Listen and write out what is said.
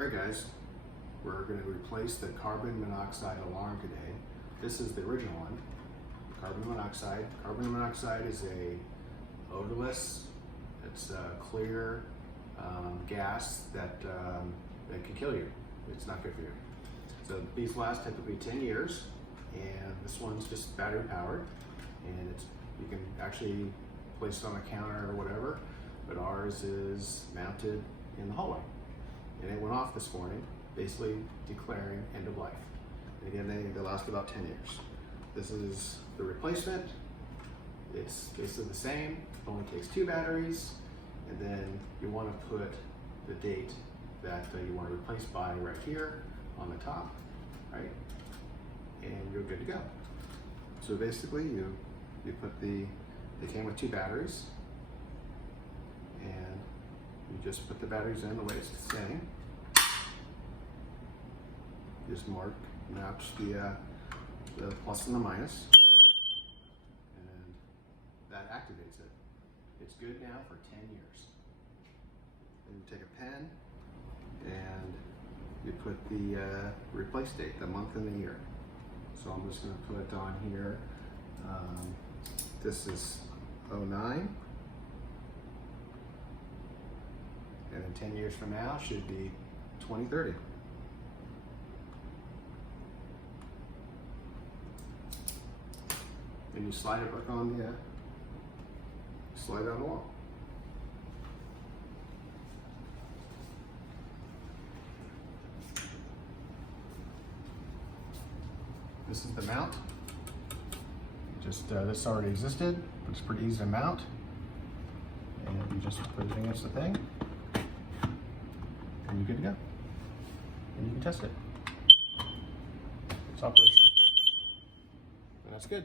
Alright guys, we're going to replace the carbon monoxide alarm today. This is the original one, carbon monoxide. Carbon monoxide is a odorless, it's a clear gas that can kill you. It's not good for you. So these last typically 10 years, and this one's just battery powered, and you can actually place it on a counter or whatever, but ours is mounted in the hallway. And it went off this morning, basically declaring end of life. And again, they last about 10 years. This is the replacement. It's basically the same, it only takes 2 batteries, and then you want to put the date that you want to replace by right here on the top, right? And you're good to go. So basically you put they came with 2 batteries, and you just put the batteries in the way it's saying. Just match the plus and the minus, and that activates it. It's good now for 10 years. Then you take a pen and you put the replace date, the month and the year. So I'm just going to put on here, this is 09, and then 10 years from now should be 2030. And you slide it back on slide it on the wall. This is the mount. This already existed, but it's pretty easy to mount. And you just put it against the thing, and you're good to go. And you can test it. It's operational. And that's good.